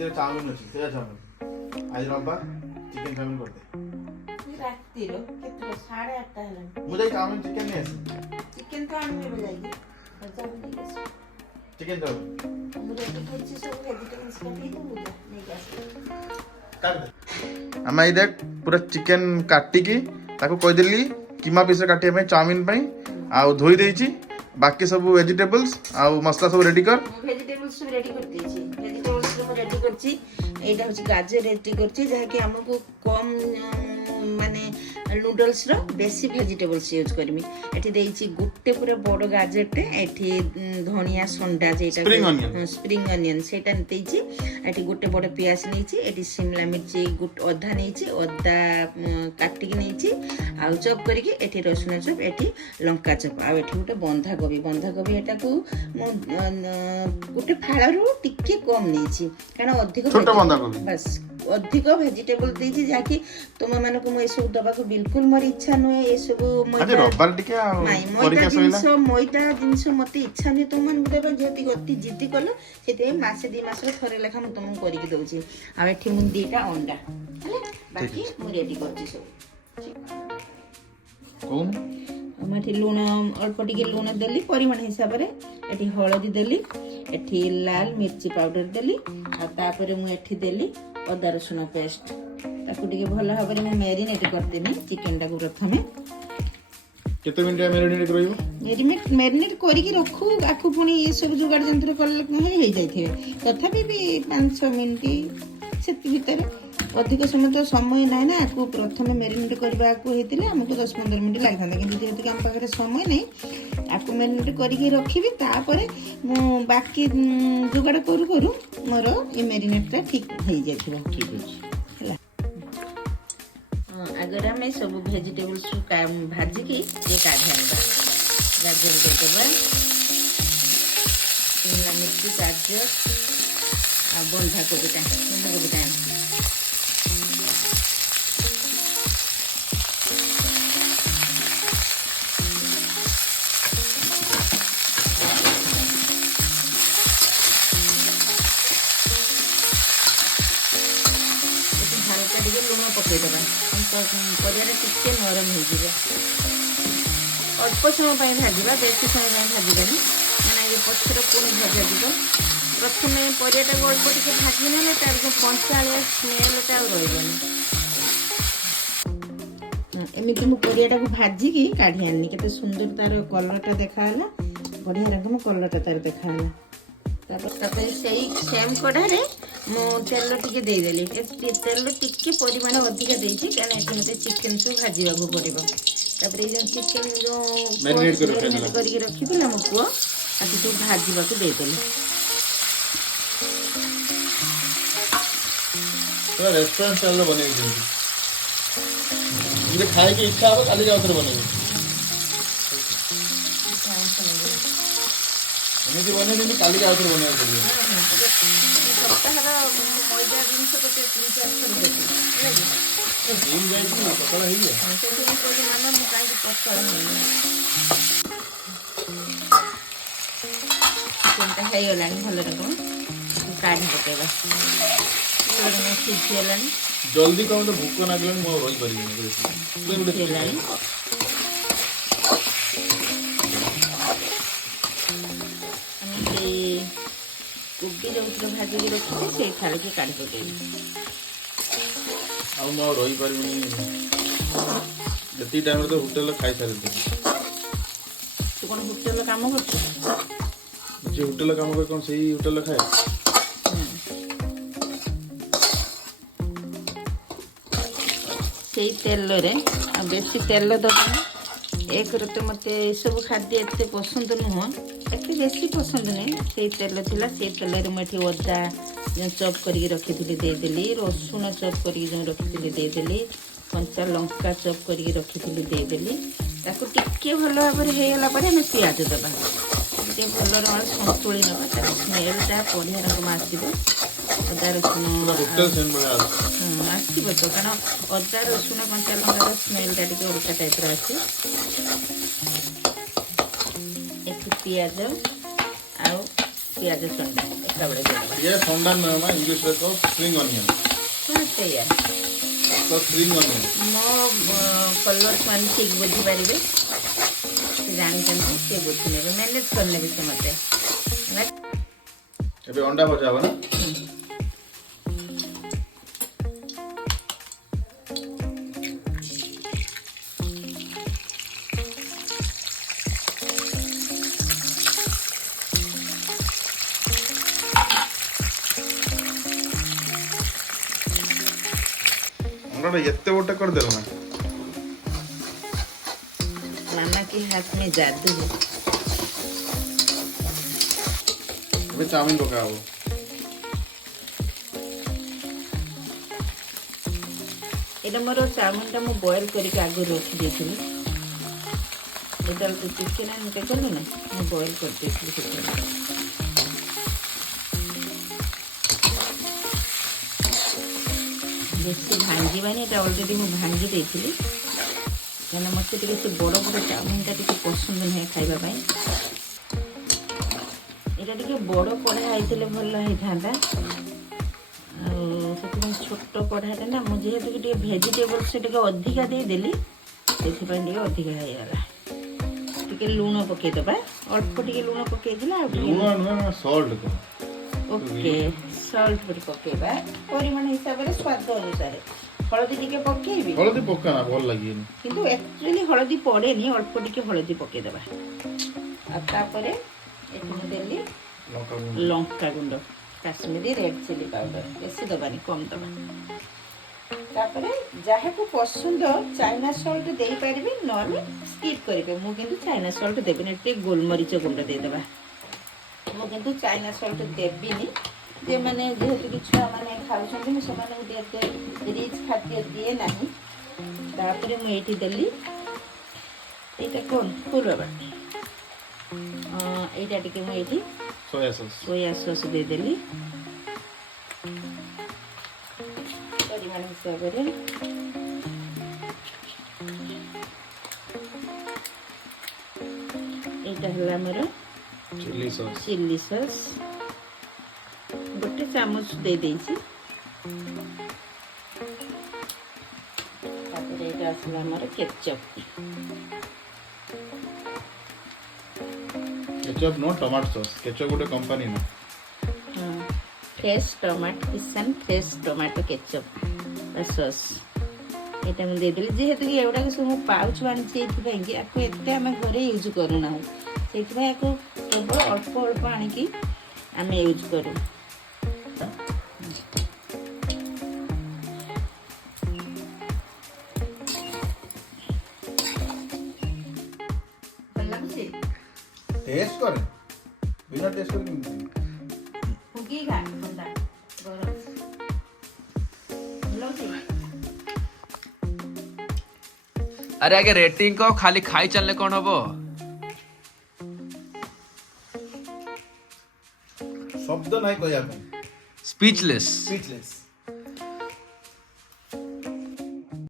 ଭିତରେ ଚାଉମିନ ଅଛି ସେୟା ଚାଉମିନ ଆଜି ରବିବାର ଚିକେନ ଚାଉମିନ କରିଦେ ରାତିର କେତେ 8:30 ହେଲାଣି ମୁଁ ଯାଇ ଚାଉମିନ ଚିକେନ ନେଇ ଆସିବି ଚିକେନ ତ ଆଣିବି ଏବେ ଯାଇକି ବଜାର ନେଇକି ଆସିବି ଚିକେନ ଚାଉମିନ ମୁଁ ରେଡି କରିଛି ସବୁ ଭେଜିଟେବଲ୍ସ କାଟିକି ପୂଜା ନେଇକି ଆସିବି କାଟ ଦେ ଆମେ ଏଇ ଦେख पूरा चिकेन काटिकी ताको କହିଦେଲି କିମା ପିସ୍ କାଟିବା ପାଇଁ ଚାଉମିନ ପାଇଁ ଆଉ ଧୋଇ ଦେଇଛି बाकी सब वेजिटेबल्स आउ मसला सब रेडी कर वेजिटेबल्स सब रेडी कर देछि वेजिटेबल्स सब रेडी करछि एटा होछि गाजर रेडी करछि जहा कि हमको कम माने नूडल्स रो बेसी वेजिटेबल्स यूज करमी एठी देछि गुट्टे पूरा बड़ गाजरटे एठी धनिया संडा जेटा स्प्रिंग अनियन सेटा देछि एठी गुट्टे बड़ प्याज नेछि एठी शिमला मिर्ची गुट अधा नेछि अदा काटिक नेछि आ चॉप करके एठी रसुन चॉप एठी लंका चॉप आ एठी गुटे बंधा कोबी एटा को गुटे फाळारू टिके कम नेछि कारण अधिक छोटा बंधा कोबी बस अधिक वेजिटेबल देछि जाकि तुम माने को ए सब दबा को बिल्कुल मोर इच्छा नय ए सब अरे रविवार टिके परीक्षा सइला मोइटा जिंस मते इच्छा नय तुम मन देबा जेति गति जिद्दी कलो सेते मासे 2 मास रे थरे लेखा म तुम करि के दउछि आ एठी मु दीटा अंडा हले बाकी मु रेडी करछि सब कोन मठी लूण अल्प टिके लूण देली परिमाण हिसाब रे एठी हळदी देली एठी लाल मिर्ची पाउडर देली आ तापरे मु एठी देली अदा रसुण पेस्ट ताकू टिके भल भाबरे मु मैरिनेट करदेनी चिकन टाकू प्रथमे केते मिनिट मैरिनेट करइबो मैरिनेट करी के रखू आखु पुनी ए सब जुगाड़ जंत्र करले हे जाइथिबे तथापि भी 5-6 मिनिट सेति भीतर अधिक समय तो समय ना ना आकु प्रथमे मैरिनेट करबा आकु हेतिले हमको 10-15 मिनिट लागथांदा किंतु जेहेतु हम पाखरे समय नै आकु मैरिनेट करी के रखिबी तापरे मु बाकी जुगाड़ करू करू मोर ए मैरिनेट ठीक हो जाइथिबो ठीक अछि अगर हमें सब वेजिटेबल्स को भाजी की ये काढ़ आनबा गाजर दे देबा शिमला मिर्ची गाजर आ बंधा कोबीटा ଟିକେ ଲୁଣ ପକେଇଦେବା ପରିବାଟା ଟିକେ ନରମ ହେଇଯିବ ଅଳ୍ପ ସମୟ ପାଇଁ ଭାଜିବା ବେଶୀ ସମୟ ପାଇଁ ଭାଜିବାନି କାହିଁକିନା ଏ ପଛରେ ପୁଣି ଭଜାଯିବ ପ୍ରଥମେ ପରିବାଟାକୁ ଅଳ୍ପ ଟିକେ ଭାଜି ନେଲେ ତାର ଯେଉଁ କଞ୍ଚାଳିଆ ସ୍ମେଲଟା ଆଉ ରହିବନି ଏମିତି ମୁଁ ପରିବାଟାକୁ ଭାଜିକି କାଢ଼ି ଆଣିନି କେତେ ସୁନ୍ଦର ତାର କଲରଟା ଦେଖାହେଲା ବଢ଼ିଆ ରକମ କଲରଟା ତାର ଦେଖାହେଲା तापर सेई सेम कढ़ारे मो तेल टिके दे देली तेल टिके परिमाण अधिक देछि कारण एठी मते चिकन सु भाजीबा को पड़िबो तापर ए चिकन जो मैरिनेट करके रखी दिला मो को आकि तो भाजीबा को दे देली तो रेस्टोरेंट स्टाइल बने दिंदी मुझे खाए की इच्छा हो काली जाउतर बने एମିତି ବନେଇନି କାଲି ଆଉଥରେ ବନେଇବାକୁ ପଡ଼ିବ ସପ୍ତାହର ମଇଦା ଜିନିଷ ତ 3-4 ଥର ଦେଖି ଜିମ୍ ଯାଇକି ନା ପତଳା ହେଇଯିବ ସେଥିପାଇଁ କହିଲି ମାମା ମୁଁ କାହିଁକି ପତଳା ହେଇନି ଚିକେନଟା ହେଇଗଲାଣି ଭଲ ରକମ କାଢ଼ି ପକେଇବା ଭଲ ରକମ ସିଝିଗଲାଣି ଜଲ୍ଦି କମ ତ ଭୋକ ଲାଗିଲାଣି ମୁଁ ରହିପାରିବିନି ହେଇଗଲାଣି कोबी जो भाजी रखी से थाली के काढ़ी पकेबी आ मैं रही पारिबनी जति टाइम तो होटल खाई सारी तू कौन होटल काम कर जे होटल काम कर कौन सही होटल खाए सही तेल रे बेसी तेल दबा एक तो मते सब खाद्य एते पसंद नुह एते बेसी पसंद नहीं से तेल थिला से तेल रे मठी अदा जो चॉप करके रखी थी दे देली रसुन चॉप करके जो रखी थी दे देली कंचा लंका चॉप करके रखी थी दे देली ताको टिके भलो भाबरे हे गला परे हम प्याज देबा टिके भलो रे संतुली नबा ता स्मेलटा बढ़िया रकम आसीबो अदा रसुन होटल सेन बना आसीबो तो कारण अदा रसुन कंचा लंका स्मेलटा टिके अलग टाइप रो आसी एक पियाज आउ ପିଆଜ ସଣ୍ଡା ଏକାବେଳେ ଦେଇଦେବା। ये सोंडा नाम इंग्लिश रे तो स्प्रिंग ऑनियन ହଁ ସେଇଆ तो स्प्रिंग ऑनियन ମୋ ଫଲୋଅର୍ସ ମାନେ ଠିକ୍ ବୁଝିପାରିବେ, ସେ ଜାଣିଛନ୍ତି, ସେ ବୁଝି ନେବେ, ମ୍ୟାନେଜ କରିନେବେ ସେ ମୋତେ। ଏବେ अंडा भजा हबा ना अंडा एत्ते गोटे कर देलो ना मामा के हाथ में जादू है। ଏବେ ଚାଉମିନ ପକା ହବ। এটা মোর চাউমিনটা ମୁଁ বয়েল କରିକି ଆଗରୁ ରଖିଦେଇଥିଲି। ଯେତେବେଳେ ତୁ ଚିକେନ ଆଣିତେ କଲୁ ନା ମୁଁ ବଏଲ କରିଦେଇଥିଲି ସେଥିରେ। ବେଶୀ ଭାଙ୍ଗିବାନି, এটা ଅଲରେଡି ମୁଁ ଭାଙ୍ଗି ଦେଇଥିଲି କାରଣ ମୋତେ ଟିକେ ସେ ବଡ଼ ବଡ଼ ଚାଉମିନଟା ଟିକେ ପସନ୍ଦ ନୁହେଁ ଖାଇବା ପାଇଁ। এটা ଟିକେ ବଡ଼ କଢ଼ା ହେଇଥିଲେ ଭଲ ହେଇଥାନ୍ତା, ଆଉ ସେଥିପାଇଁ ଛୋଟ କଢ଼ାଟା ନା ମୁଁ ଯେହେତୁ ଟିକେ ଭେଜିଟେବଲ୍ସ ଟିକେ ଅଧିକା ଦେଇଦେଲି ସେଥିପାଇଁ ଟିକେ ଅଧିକା ହେଇଗଲା। ଟିକେ ଲୁଣ ପକେଇଦେବା, ଅଳ୍ପ ଟିକେ ଲୁଣ ପକେଇଦେଲା ଆଉ ଟିକେ ଲୁଣ ନୁହଁ ସଲ୍ଟ କର। ଓକେ ସଲ୍ଟ ବି ପକେଇବା ପରିମାଣ ହିସାବରେ ସ୍ୱାଦ ଅନୁସାରେ। ହଳଦୀ ଟିକେ ପକେଇବି, ହଳଦୀ ପକାନା ଭଲ ଲାଗିବନି, କିନ୍ତୁ ଆକ୍ଚୁଆଲି ହଳଦୀ ପଡ଼େନି, ଅଳ୍ପ ଟିକେ ହଳଦୀ ପକେଇଦେବା। ଆଉ ତାପରେ ଏଠି ମୁଁ ଦେଲି ଲଙ୍କା ଗୁଣ୍ଡ, କାଶ୍ମୀରୀ ରେଡ୍ ଚିଲି ପାଉଡର, ବେଶୀ ଦେବାନି, କମ୍ ଦେବା। ତାପରେ ଯାହାକୁ ପସନ୍ଦ ଚାଇନା ସଲ୍ଟ ଦେଇପାରିବେ, ନହେଲେ ସ୍କିପ୍ କରିବେ। ମୁଁ କିନ୍ତୁ ଚାଇନା ସଲ୍ଟ ଦେବିନି, ଟିକେ ଗୋଲମରିଚ ଗୁଣ୍ଡ ଦେଇଦେବା। ମୁଁ କିନ୍ତୁ ଚାଇନା ସଲ୍ଟ ଦେବିନି, ଯେମାନେ ଯେହେତୁ ଛୁଆମାନେ ଖାଉଛନ୍ତି ମୁଁ ସେମାନଙ୍କୁ ଏତେ ରିଚ୍ ଖାଦ୍ୟ ଦିଏ ନାହିଁ। ତାପରେ ମୁଁ ଏଇଠି ଦେଲି ଏଇଟା କ'ଣ ଫୁଲବା, ଏଇଟା ଟିକେ ମୁଁ ଏଇଠି ସୋୟା ସସ୍ ଦେଇଦେଲି ପରିମାଣ ହିସାବରେ। ଏଇଟା ହେଲା ଆମର ଚିଲି ସସ୍, ଗୋଟେ ଚାମଚ ଦେଇଦେଇଛି। ତାପରେ ଏଇଟା ଆସିଲା ଆମର କେଚପ୍। केचप नो टमाटो सॉस, केचप गोटे कंपनी ना fresh tomato Kissan fresh tomato ketchup sauce এটা ମୁଁ ଦେଇଦେଲି। ଯେହେତୁ କି ଏଗୁଡ଼ାକ ସବୁ ପାଉଚ୍ ଆଣିଛି ଏଇଥିପାଇଁ କି ଆକୁ ଏତେ ଆମେ ଘରେ ୟୁଜ୍ କରୁନାହୁଁ, ସେଇଥିପାଇଁ ଆକୁ କେବଳ ଅଳ୍ପ ଅଳ୍ପ ଆଣିକି ଆମେ ୟୁଜ୍ କରୁ। ଭଲ ଲାଗୁଛି टेस्ट कर बिना टेस्ट कर ଫୁଙ୍କି ଖା ଥଣ୍ଡା ଗରମ ଭଲ ଲାଗୁଛି। अरे आगे रेटिंग को खाली खाई चलने कौन हबो शब्द नहीं कहया स्पीचलेस स्पीचलेस